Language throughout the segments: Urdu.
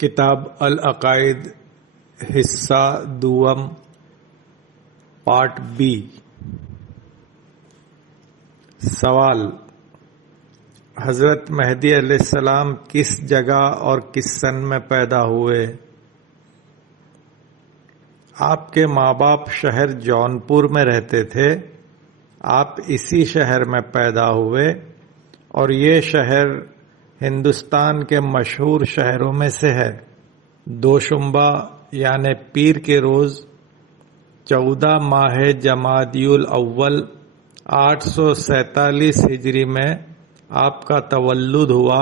کتاب العقائد حصہ دوم پارٹ بی۔ سوال: حضرت مہدی علیہ السلام کس جگہ اور کس سن میں پیدا ہوئے؟ آپ کے ماں باپ شہر جونپور میں رہتے تھے، آپ اسی شہر میں پیدا ہوئے اور یہ شہر ہندوستان کے مشہور شہروں میں سے ہے۔ دوشنبہ یعنی پیر کے روز 14 ماہ جمادی الاول 847 ہجری میں آپ کا تولد ہوا۔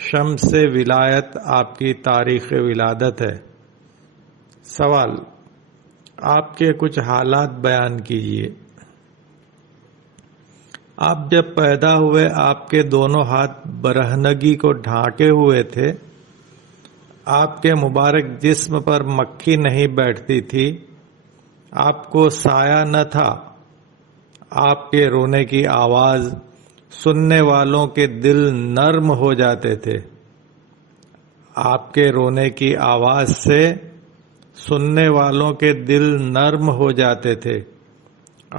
شمس ولایت آپ کی تاریخ ولادت ہے۔ سوال: آپ کے کچھ حالات بیان کیجیے۔ آپ جب پیدا ہوئے آپ کے دونوں ہاتھ برہنگی کو ڈھانکے ہوئے تھے، آپ کے مبارک جسم پر مکھی نہیں بیٹھتی تھی، آپ کو سایہ نہ تھا۔ آپ کے رونے کی آواز سننے والوں کے دل نرم ہو جاتے تھے۔ آپ کے رونے کی آواز سے سننے والوں کے دل نرم ہو جاتے تھے۔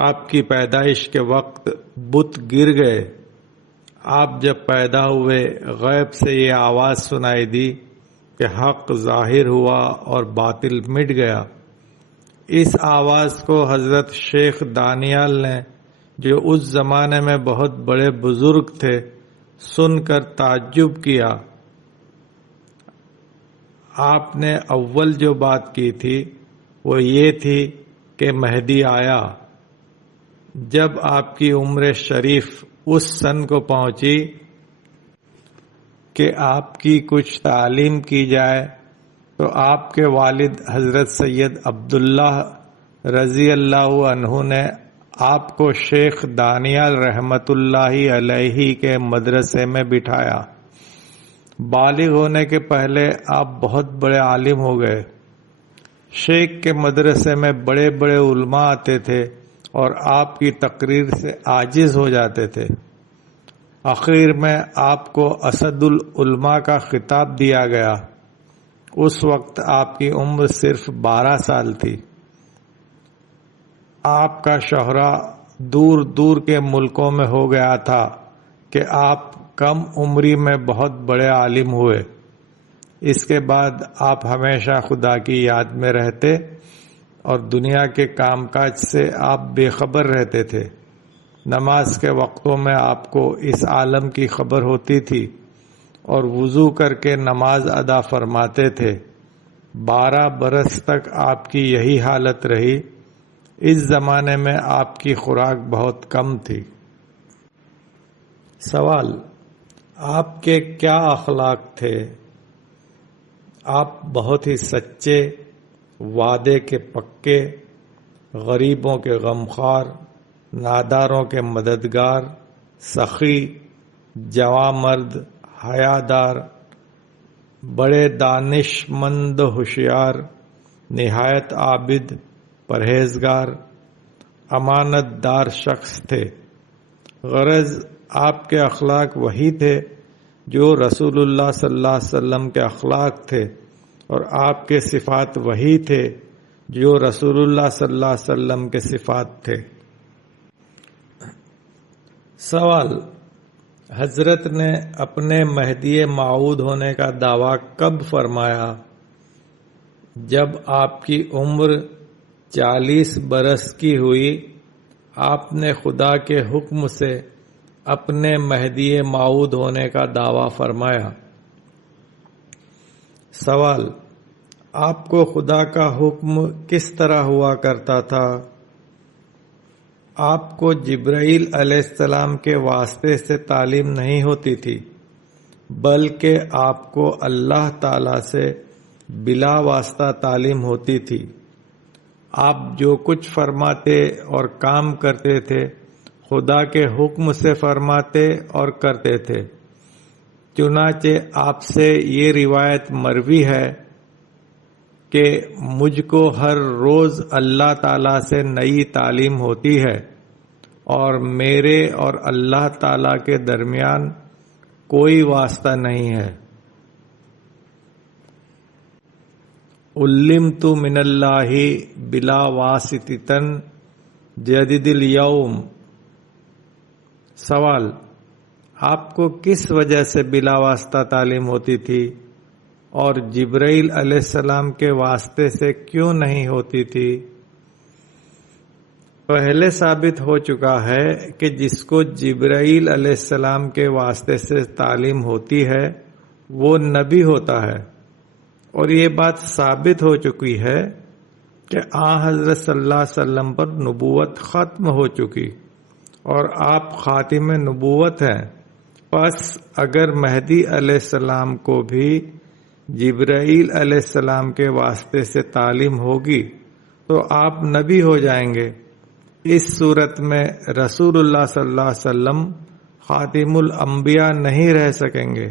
آپ کی پیدائش کے وقت بت گر گئے۔ آپ جب پیدا ہوئے غیب سے یہ آواز سنائی دی کہ حق ظاہر ہوا اور باطل مٹ گیا۔ اس آواز کو حضرت شیخ دانیال نے، جو اس زمانے میں بہت بڑے بزرگ تھے، سن کر تعجب کیا۔ آپ نے اول جو بات کی تھی وہ یہ تھی کہ مہدی آیا۔ جب آپ کی عمر شریف اس سن کو پہنچی کہ آپ کی کچھ تعلیم کی جائے تو آپ کے والد حضرت سید عبداللہ رضی اللہ عنہ نے آپ کو شیخ دانیال رحمت اللہ علیہ کے مدرسے میں بٹھایا۔ بالغ ہونے کے پہلے آپ بہت بڑے عالم ہو گئے۔ شیخ کے مدرسے میں بڑے بڑے علماء آتے تھے اور آپ کی تقریر سے عاجز ہو جاتے تھے۔ آخر میں آپ کو اسد العلماء کا خطاب دیا گیا۔ اس وقت آپ کی عمر صرف 12 سال تھی۔ آپ کا شہرہ دور دور کے ملکوں میں ہو گیا تھا کہ آپ کم عمری میں بہت بڑے عالم ہوئے۔ اس کے بعد آپ ہمیشہ خدا کی یاد میں رہتے اور دنیا کے کام کاج سے آپ بے خبر رہتے تھے۔ نماز کے وقتوں میں آپ کو اس عالم کی خبر ہوتی تھی اور وضو کر کے نماز ادا فرماتے تھے۔ 12 برس تک آپ کی یہی حالت رہی۔ اس زمانے میں آپ کی خوراک بہت کم تھی۔ سوال: آپ کے کیا اخلاق تھے؟ آپ بہت ہی سچے، وعدے کے پکے، غریبوں کے غمخوار، ناداروں کے مددگار، سخی، جواں مرد، حیادار، بڑے دانش مند و ہوشیار، نہایت عابد، پرہیزگار، امانت دار شخص تھے۔ غرض آپ کے اخلاق وہی تھے جو رسول اللہ صلی اللہ علیہ وسلم کے اخلاق تھے، اور آپ کے صفات وہی تھے جو رسول اللہ صلی اللہ علیہ وسلم کے صفات تھے۔ سوال: حضرت نے اپنے مہدی موعود ہونے کا دعویٰ کب فرمایا؟ جب آپ کی عمر 40 برس کی ہوئی، آپ نے خدا کے حکم سے اپنے مہدی موعود ہونے کا دعویٰ فرمایا۔ سوال: آپ کو خدا کا حکم کس طرح ہوا کرتا تھا؟ آپ کو جبرائیل علیہ السلام کے واسطے سے تعلیم نہیں ہوتی تھی، بلکہ آپ کو اللہ تعالی سے بلا واسطہ تعلیم ہوتی تھی۔ آپ جو کچھ فرماتے اور کام کرتے تھے خدا کے حکم سے فرماتے اور کرتے تھے۔ چنانچہ آپ سے یہ روایت مروی ہے کہ مجھ کو ہر روز اللہ تعالیٰ سے نئی تعلیم ہوتی ہے اور میرے اور اللہ تعالیٰ کے درمیان کوئی واسطہ نہیں ہے۔ علمت من اللہ بلا واسطتن جدید الیوم۔ سوال: آپ کو کس وجہ سے بلا واسطہ تعلیم ہوتی تھی اور جبرائیل علیہ السلام کے واسطے سے کیوں نہیں ہوتی تھی؟ پہلے ثابت ہو چکا ہے کہ جس کو جبرائیل علیہ السلام کے واسطے سے تعلیم ہوتی ہے وہ نبی ہوتا ہے، اور یہ بات ثابت ہو چکی ہے کہ حضرت صلی اللہ علیہ وسلم پر نبوت ختم ہو چکی اور آپ خاتم نبوت ہیں۔ پس اگر مہدی علیہ السلام کو بھی جبرائیل علیہ السلام کے واسطے سے تعلیم ہوگی تو آپ نبی ہو جائیں گے۔ اس صورت میں رسول اللہ صلی اللہ علیہ وسلم خاتم الانبیاء نہیں رہ سکیں گے،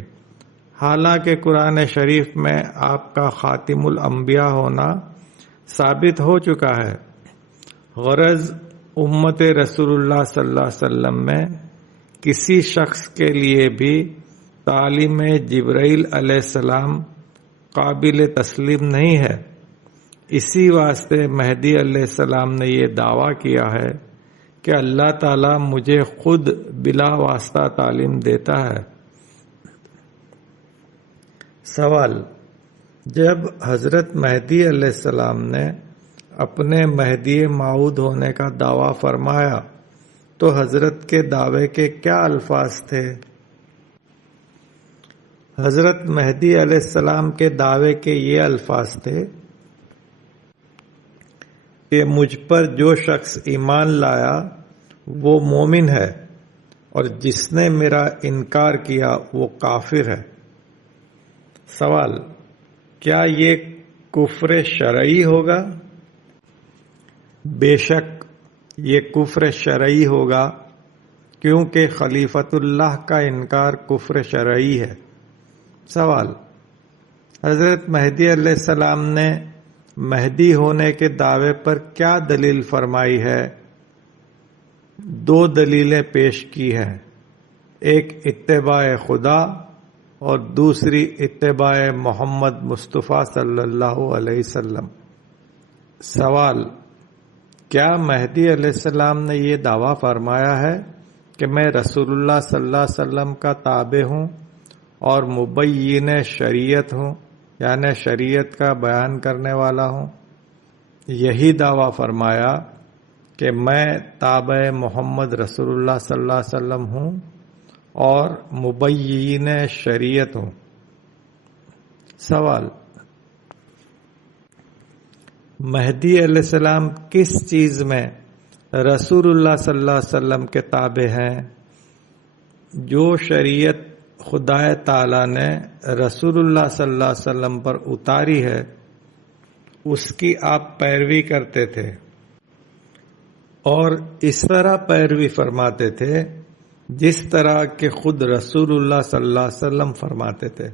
حالانکہ قرآن شریف میں آپ کا خاتم الانبیاء ہونا ثابت ہو چکا ہے۔ غرض امت رسول اللہ صلی اللہ علیہ وسلم میں کسی شخص کے لیے بھی تعلیم جبرائیل علیہ السلام قابل تسلیم نہیں ہے۔ اسی واسطے مہدی علیہ السلام نے یہ دعویٰ کیا ہے کہ اللہ تعالیٰ مجھے خود بلا واسطہ تعلیم دیتا ہے۔ سوال: جب حضرت مہدی علیہ السلام نے اپنے مہدی موعود ہونے کا دعویٰ فرمایا تو حضرت کے دعوے کے کیا الفاظ تھے؟ حضرت مہدی علیہ السلام کے دعوے کے یہ الفاظ تھے کہ مجھ پر جو شخص ایمان لایا وہ مومن ہے، اور جس نے میرا انکار کیا وہ کافر ہے۔ سوال: کیا یہ کفر شرعی ہوگا؟ بے شک یہ کفر شرعی ہوگا، کیونکہ خلیفۃ اللہ کا انکار کفر شرعی ہے۔ سوال: حضرت مہدی علیہ السلام نے مہدی ہونے کے دعوے پر کیا دلیل فرمائی ہے؟ دو دلیلیں پیش کی ہیں، ایک اتباع خدا اور دوسری اتباع محمد مصطفیٰ صلی اللہ علیہ وسلم۔ سوال: کیا مہدی علیہ السلام نے یہ دعویٰ فرمایا ہے کہ میں رسول اللہ صلی اللہ علیہ وسلم کا تابع ہوں اور مبین شریعت ہوں، یعنی شریعت کا بیان کرنے والا ہوں؟ یہی دعویٰ فرمایا کہ میں تابع محمد رسول اللہ صلی اللہ علیہ وسلم ہوں اور مبین شریعت ہوں۔ سوال: مہدی علیہ السلام کس چیز میں رسول اللہ صلی اللہ علیہ وسلم کے تابع ہیں؟ جو شریعت خدا تعالی نے رسول اللہ صلی اللہ علیہ وسلم پر اتاری ہے اس کی آپ پیروی کرتے تھے، اور اس طرح پیروی فرماتے تھے جس طرح کہ خود رسول اللہ صلی اللہ علیہ وسلم فرماتے تھے۔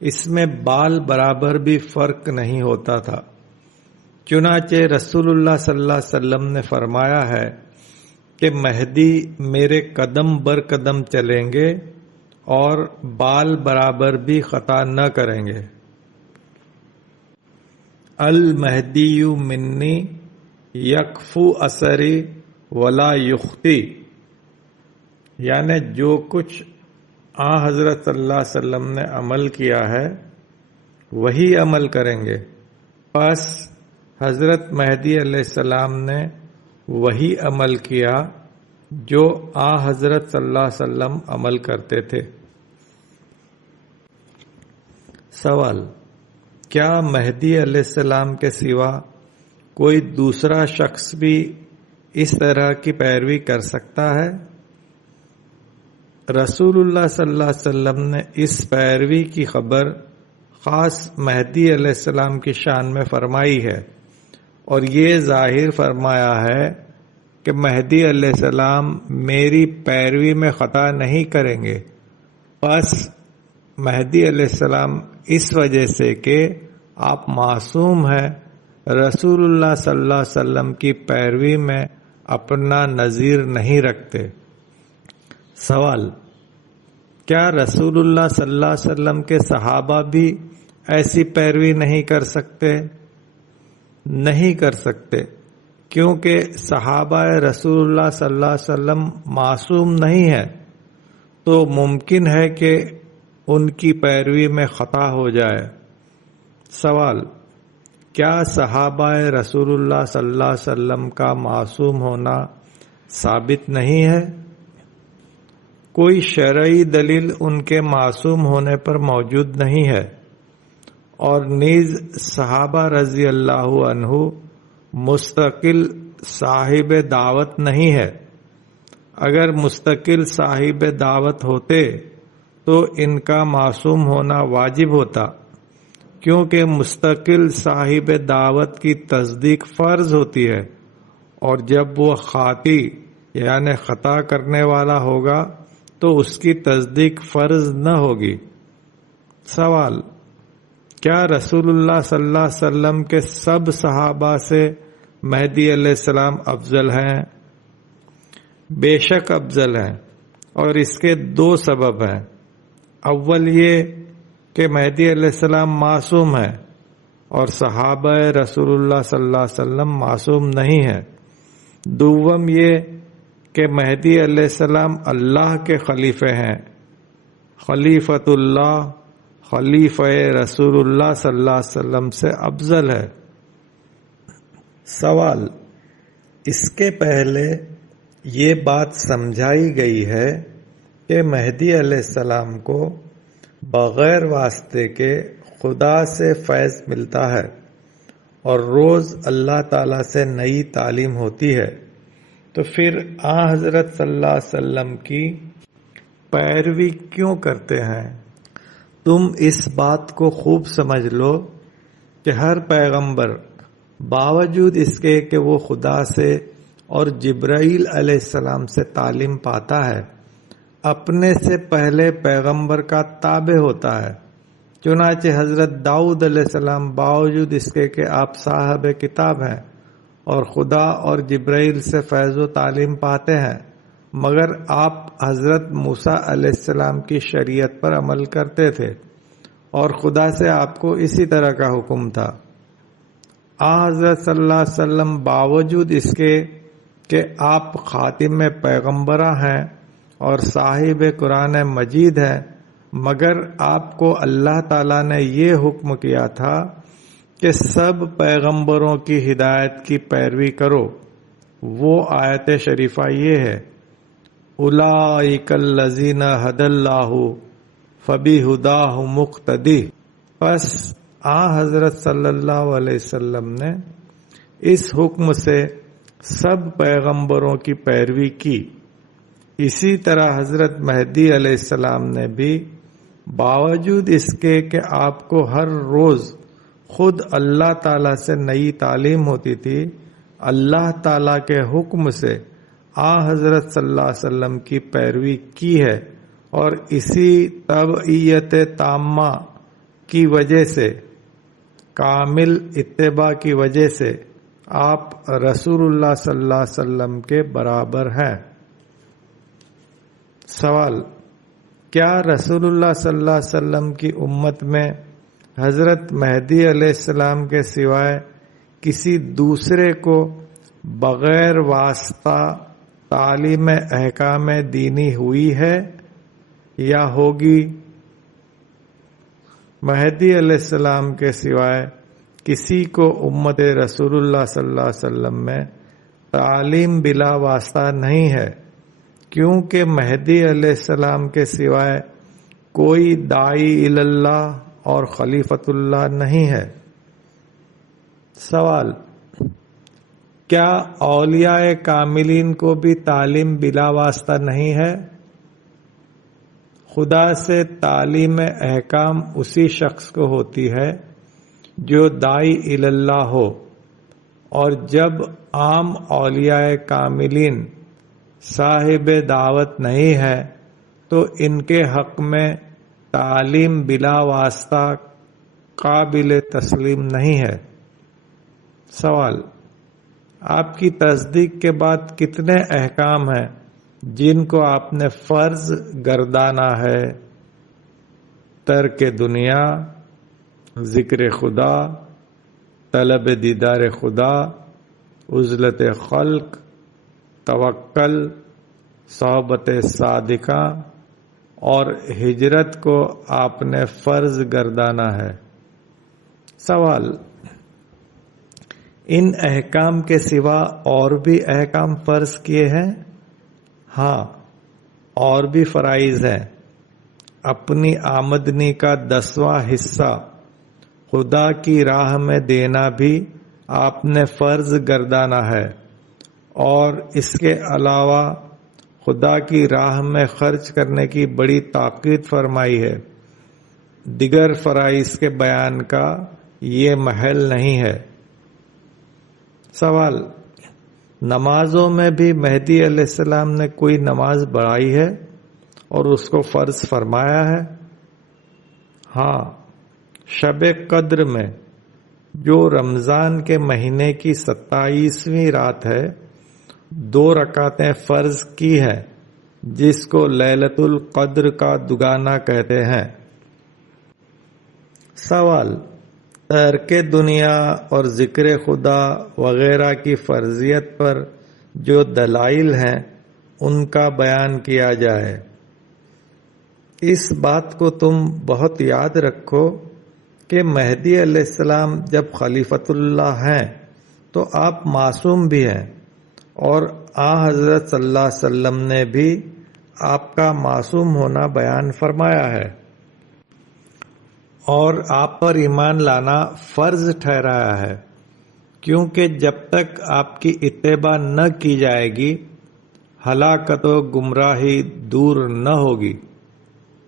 اس میں بال برابر بھی فرق نہیں ہوتا تھا، چنانچہ رسول اللہ صلی اللہ علیہ وسلم نے فرمایا ہے کہ مہدی میرے قدم بر قدم چلیں گے اور بال برابر بھی خطا نہ کریں گے۔ المہدی منی یکفو اثری ولا یخطی، یعنی جو کچھ حضرت صلی اللہ علیہ وسلم نے عمل کیا ہے وہی عمل کریں گے۔ پس حضرت مہدی علیہ السلام نے وہی عمل کیا جو حضرت صلی اللہ علیہ وسلم عمل کرتے تھے۔ سوال: کیا مہدی علیہ السلام کے سوا کوئی دوسرا شخص بھی اس طرح کی پیروی کر سکتا ہے؟ رسول اللہ صلی اللہ علیہ وسلم نے اس پیروی کی خبر خاص مہدی علیہ السلام کی شان میں فرمائی ہے، اور یہ ظاہر فرمایا ہے کہ مہدی علیہ السلام میری پیروی میں خطا نہیں کریں گے۔ پس مہدی علیہ السلام اس وجہ سے کہ آپ معصوم ہیں، رسول اللہ صلی اللہ علیہ وسلم کی پیروی میں اپنا نظیر نہیں رکھتے۔ سوال: کیا رسول اللہ صلی اللہ علیہ وسلم کے صحابہ بھی ایسی پیروی نہیں کر سکتے کیونکہ صحابہ رسول اللہ صلی اللہ علیہ وسلم معصوم نہیں ہے، تو ممکن ہے کہ ان کی پیروی میں خطا ہو جائے۔ سوال: کیا صحابہ رسول اللہ صلی اللہ علیہ وسلم کا معصوم ہونا ثابت نہیں ہے؟ کوئی شرعی دلیل ان کے معصوم ہونے پر موجود نہیں ہے، اور نیز صحابہ رضی اللہ عنہ مستقل صاحب دعوت نہیں ہے۔ اگر مستقل صاحب دعوت ہوتے تو ان کا معصوم ہونا واجب ہوتا، کیونکہ مستقل صاحب دعوت کی تصدیق فرض ہوتی ہے، اور جب وہ خاطی یعنی خطا کرنے والا ہوگا تو اس کی تصدیق فرض نہ ہوگی۔ سوال: کیا رسول اللہ صلی اللہ علیہ وسلم کے سب صحابہ سے مہدی علیہ السلام افضل ہیں؟ بے شک افضل ہیں، اور اس کے دو سبب ہیں۔ اول یہ کہ مہدی علیہ السلام معصوم ہے اور صحابہ رسول اللہ صلی اللہ علیہ وسلم معصوم نہیں ہیں۔ دوم یہ کہ مہدی علیہ السلام اللہ کے خلیفے ہیں، خلیفۃ اللہ خلیفہ رسول اللہ صلی اللہ علیہ وسلم سے افضل ہے۔ سوال: اس کے پہلے یہ بات سمجھائی گئی ہے کہ مہدی علیہ السلام کو بغیر واسطے کے خدا سے فیض ملتا ہے اور روز اللہ تعالیٰ سے نئی تعلیم ہوتی ہے، تو پھر حضرت صلی اللہ علیہ وسلم کی پیروی کیوں کرتے ہیں؟ تم اس بات کو خوب سمجھ لو کہ ہر پیغمبر باوجود اس کے کہ وہ خدا سے اور جبرائیل علیہ السلام سے تعلیم پاتا ہے، اپنے سے پہلے پیغمبر کا تابع ہوتا ہے۔ چنانچہ حضرت داؤد علیہ السلام باوجود اس کے کہ آپ صاحب کتاب ہیں اور خدا اور جبرائیل سے فیض و تعلیم پاتے ہیں، مگر آپ حضرت موسیٰ علیہ السلام کی شریعت پر عمل کرتے تھے اور خدا سے آپ کو اسی طرح کا حکم تھا۔ حضرت صلی اللہ علیہ وسلم باوجود اس کے کہ آپ خاتم پیغمبراں ہیں اور صاحب قرآن مجید ہیں، مگر آپ کو اللہ تعالیٰ نے یہ حکم کیا تھا کہ سب پیغمبروں کی ہدایت کی پیروی کرو۔ وہ آیت شریفہ یہ ہے: اولئک الذین ھدی اللہ فبہداہ مقتدی۔ پس حضرت صلی اللہ علیہ وسلم نے اس حکم سے سب پیغمبروں کی پیروی کی۔ اسی طرح حضرت مہدی علیہ السلام نے بھی باوجود اس کے کہ آپ کو ہر روز خود اللہ تعالیٰ سے نئی تعلیم ہوتی تھی، اللہ تعالیٰ کے حکم سے حضرت صلی اللہ علیہ وسلم کی پیروی کی ہے، اور اسی تبعیت تامہ کی وجہ سے، کامل اتباع کی وجہ سے آپ رسول اللہ صلی اللہ علیہ وسلم کے برابر ہیں۔ سوال: کیا رسول اللہ صلی اللہ علیہ وسلم کی امت میں حضرت مہدی علیہ السلام کے سوائے کسی دوسرے کو بغیر واسطہ تعلیم احکام دینی ہوئی ہے یا ہوگی؟ مہدی علیہ السلام کے سوائے کسی کو امت رسول اللہ صلی اللہ علیہ وسلم میں تعلیم بلا واسطہ نہیں ہے، کیونکہ مہدی علیہ السلام کے سوائے کوئی داعی اللہ اور خلیفۃ اللہ نہیں ہے۔ سوال: کیا اولیاء کاملین کو بھی تعلیم بلا واسطہ نہیں ہے؟ خدا سے تعلیم احکام اسی شخص کو ہوتی ہے جو داعی اللہ ہو، اور جب عام اولیاء کاملین صاحب دعوت نہیں ہے تو ان کے حق میں تعلیم بلا واسطہ قابل تسلیم نہیں ہے۔ سوال: آپ کی تصدیق کے بعد کتنے احکام ہیں جن کو آپ نے فرض گردانا ہے؟ ترک دنیا، ذکر خدا، طلب دیدار خدا، عزلت خلق، توکل، صحبت صادقہ اور ہجرت کو آپ نے فرض گردانا ہے۔ سوال: ان احکام کے سوا اور بھی احکام فرض کیے ہیں؟ ہاں، اور بھی فرائض ہیں۔ اپنی آمدنی کا 10واں حصہ خدا کی راہ میں دینا بھی آپ نے فرض گردانا ہے، اور اس کے علاوہ خدا کی راہ میں خرچ کرنے کی بڑی تاکید فرمائی ہے۔ دیگر فرائض کے بیان کا یہ محل نہیں ہے۔ سوال: نمازوں میں بھی مہدی علیہ السلام نے کوئی نماز بڑھائی ہے اور اس کو فرض فرمایا ہے؟ ہاں، شب قدر میں جو رمضان کے مہینے کی 27ویں رات ہے 2 رکعتیں فرض کی ہیں، جس کو لیلۃ القدر کا دگانا کہتے ہیں۔ سوال: ترک دنیا اور ذکر خدا وغیرہ کی فرضیت پر جو دلائل ہیں ان کا بیان کیا جائے۔ اس بات کو تم بہت یاد رکھو کہ مہدی علیہ السلام جب خلیفۃ اللہ ہیں تو آپ معصوم بھی ہیں، اور حضرت صلی اللہ علیہ وسلم نے بھی آپ کا معصوم ہونا بیان فرمایا ہے، اور آپ پر ایمان لانا فرض ٹھہرایا ہے، کیونکہ جب تک آپ کی اتباع نہ کی جائے گی ہلاکت و گمراہی دور نہ ہوگی۔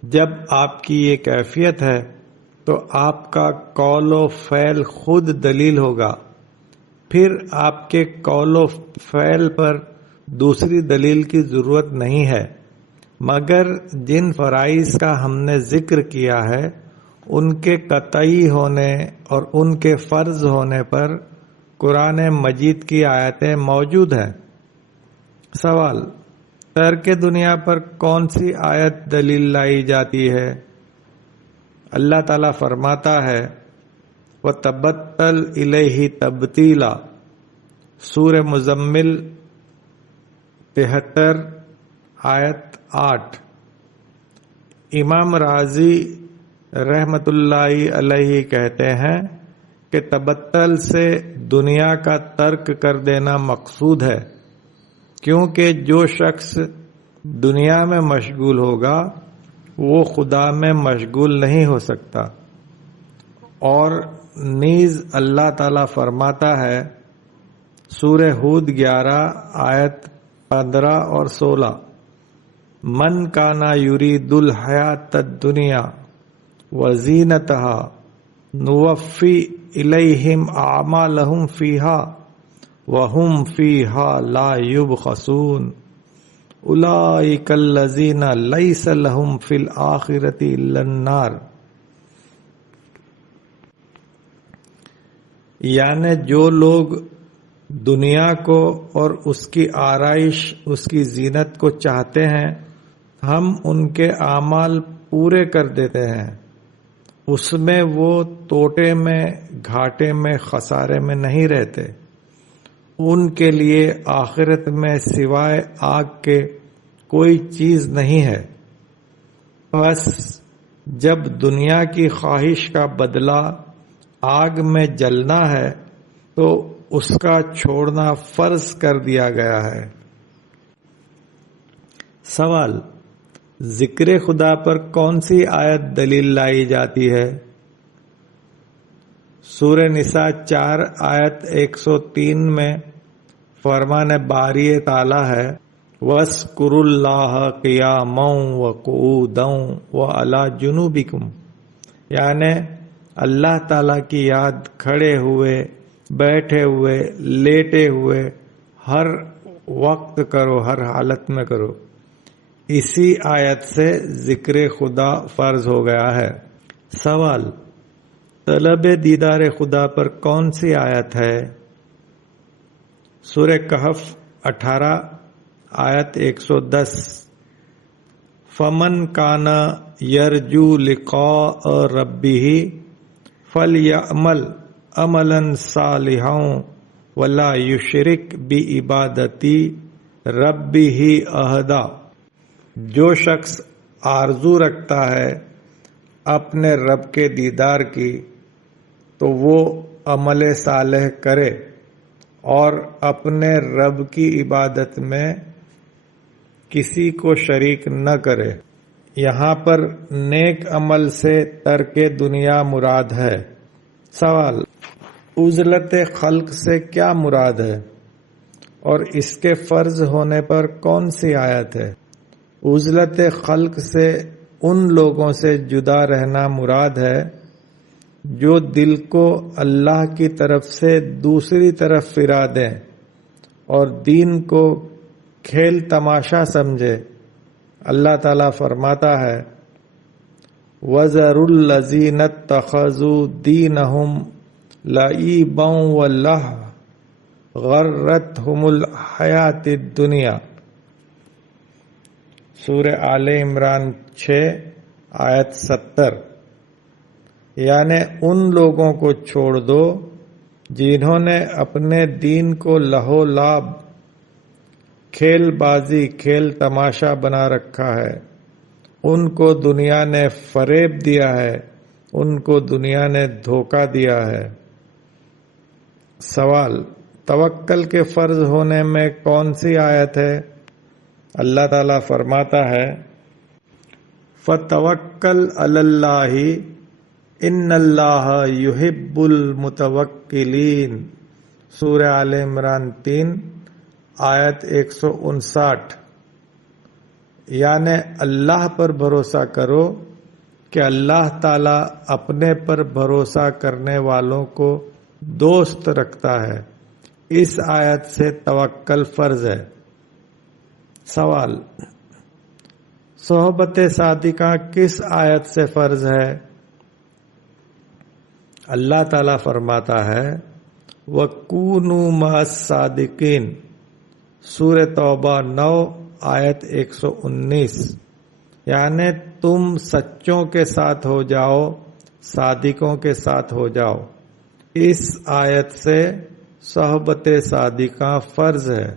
جب آپ کی یہ کیفیت ہے تو آپ کا قول و فعل خود دلیل ہوگا، پھر آپ کے قول و فعل پر دوسری دلیل کی ضرورت نہیں ہے، مگر جن فرائض کا ہم نے ذکر کیا ہے ان کے قطعی ہونے اور ان کے فرض ہونے پر قرآن مجید کی آیتیں موجود ہیں۔ سوال: ترک دنیا پر کون سی آیت دلیل لائی جاتی ہے؟ اللہ تعالیٰ فرماتا ہے وَتَبَتَّلْ إِلَيْهِ تَبْتِيلًا، سورہ مزمل 73 آیت 8۔ امام رازی رحمت اللہ علیہ کہتے ہیں کہ تبتل سے دنیا کا ترک کر دینا مقصود ہے، کیونکہ جو شخص دنیا میں مشغول ہوگا وہ خدا میں مشغول نہیں ہو سکتا۔ اور نیز اللہ تعالیٰ فرماتا ہے سورہ ہود 11 آیت 15 اور 16، من کانا یرید الحیات الدنیا وزینتها نوفی الیہم اعمالہم فیہا وہم فیہا لا یبخسون اولئک الذین لیس لہم فی الآخرۃ الا النار۔ یعنی جو لوگ دنیا کو اور اس کی آرائش، اس کی زینت کو چاہتے ہیں، ہم ان کے اعمال پورے کر دیتے ہیں، اس میں وہ توٹے میں، گھاٹے میں، خسارے میں نہیں رہتے۔ ان کے لیے آخرت میں سوائے آگ کے کوئی چیز نہیں ہے۔ بس جب دنیا کی خواہش کا بدلہ آگ میں جلنا ہے تو اس کا چھوڑنا فرض کر دیا گیا ہے۔ سوال: ذکر خدا پر کون سی آیت دلیل لائی جاتی ہے؟ سورہ نساء 4 آیت 103 میں فرمان باری تعالی ہے وَاذْكُرُوا اللَّهَ قِيَامًا وَقُعُودًا وَعَلَى جُنُوبِكُمْ، یعنی اللہ تعالیٰ کی یاد کھڑے ہوئے، بیٹھے ہوئے، لیٹے ہوئے، ہر وقت کرو، ہر حالت میں کرو۔ اسی آیت سے ذکر خدا فرض ہو گیا ہے۔ سوال: طلب دیدار خدا پر کون سی آیت ہے؟ سورہ کہف 18 آیت 110، فمن کانا یرجو لقاء ربہ فَلْيَعْمَلْ عَمَلًا صَالِحًا وَلَا يُشْرِكْ بِعِبَادَتِ رَبِّهِ أَحَدًا۔ جو شخص آرزو رکھتا ہے اپنے رب کے دیدار کی تو وہ عمل صالح کرے اور اپنے رب کی عبادت میں کسی کو شریک نہ کرے۔ یہاں پر نیک عمل سے ترک دنیا مراد ہے۔ سوال: عزلت خلق سے کیا مراد ہے اور اس کے فرض ہونے پر کون سی آیت ہے؟ عزلت خلق سے ان لوگوں سے جدا رہنا مراد ہے جو دل کو اللہ کی طرف سے دوسری طرف پھرا دیں اور دین کو کھیل تماشا سمجھے۔ اللہ تعالیٰ فرماتا ہے وَذَرُوا الَّذِينَ اتَّخَذُوا دِينَهُمْ لَعِبًا وَلَهْوًا غَرَّتْهُمُ الْحَيَاةُ الدُّنْيَا۔ سورہ آل عمران 6 آیت 70۔ یعنی ان لوگوں کو چھوڑ دو جنہوں نے اپنے دین کو لہو لعب، کھیل بازی، کھیل تماشا بنا رکھا ہے۔ ان کو دنیا نے فریب دیا ہے، ان کو دنیا نے دھوکہ دیا ہے۔ سوال: توکل کے فرض ہونے میں کون سی آیت ہے؟ اللہ تعالیٰ فرماتا ہے فَتَوَكَّلْ عَلَى اللَّهِ إِنَّ اللَّهَ يُحِبُّ الْمُتَوَكِّلِينَ۔ سورہ آل عمران 3 آیت 159۔ یعنی اللہ پر بھروسہ کرو کہ اللہ تعالیٰ اپنے پر بھروسہ کرنے والوں کو دوست رکھتا ہے۔ اس آیت سے توکل فرض ہے۔ سوال: صحبت صادقہ کس آیت سے فرض ہے؟ اللہ تعالیٰ فرماتا ہے وَكُونُوا مَعَ الصَّادِقِينَ۔ سورہ توبہ 9 آیت 119۔ یعنی تم سچوں کے ساتھ ہو جاؤ، صادقوں کے ساتھ ہو جاؤ۔ اس آیت سے صحبت صادقہ فرض ہے۔